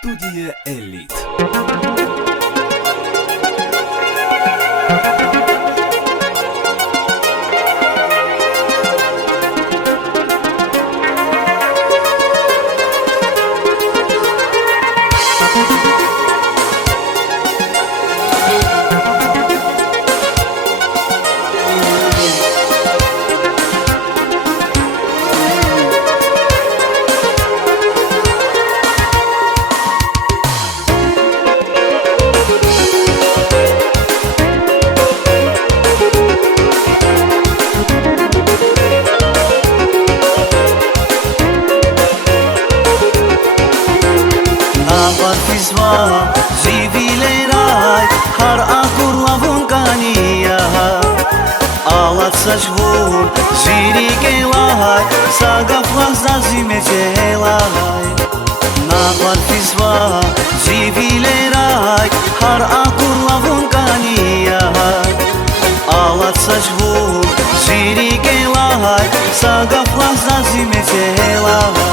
Studie Elite. Partizva zivilerai har akurla vulkania Alatsaç vur zirigelai saga flanza zimecelai Na partizva zivilerai har akurla vulkania Alatsaç vur zirigelai saga flanza zimecelai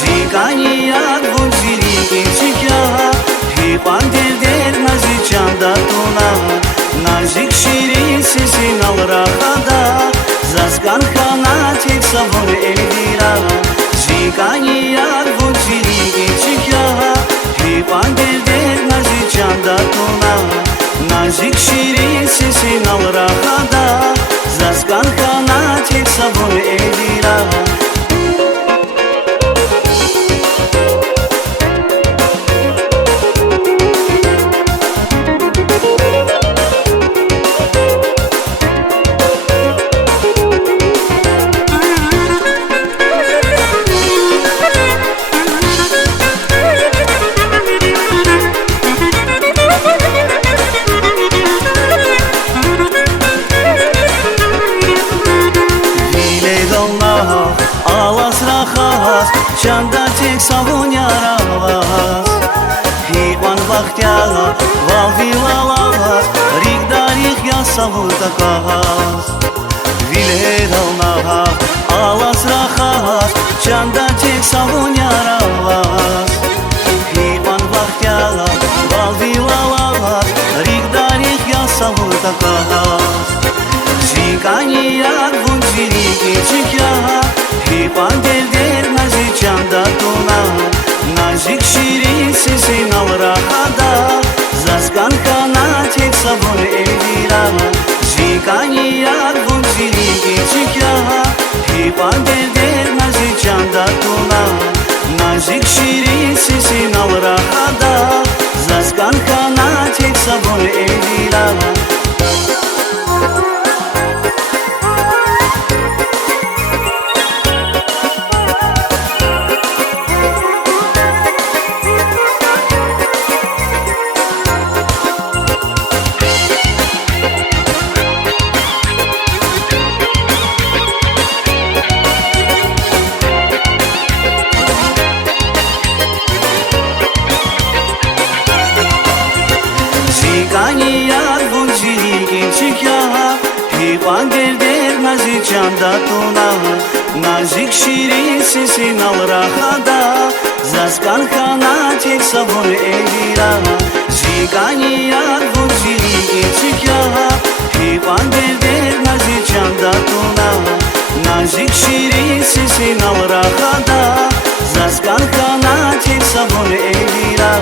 Zikania Pandeder nazik canda tuna Nazik şirin sesin al rahada Zaskan kana tek savun elvira Zikaniyak vunzili geçik ya Pandeder nazik canda tuna Nazik şirin sesin al rahada Zaskan kana tek savun elvira Çanda tek savun yaravas Hivan vaxtyalar, valvilalavas Rigdarih ya savun takas Vileralnaha, alas rahas Çanda tek savun yaravas Hivan vaxtyalar, valvilalavas Rigdarih ya savun takas Zikaniyak vunzili geçik ya Pandeder nazik canda tuna Nazik şirin sesin al rahada Zaskan kana tek savun elvira Zikaniyak vunzili geçik ya Pandeder nazik canda tuna Nazik şirin sesin al rahada Zaskan kana tek savun elvira Zikaniyak vunzili geçik ya Pandeder nazik canda tuna Nazik şirin sesin al rahada Zaskan kana tek savun elvira Zikaniyak vunzili geçik ya Pandeder nazik canda tuna Nazik şirin sesin al rahada Zaskan kana tek savun elvira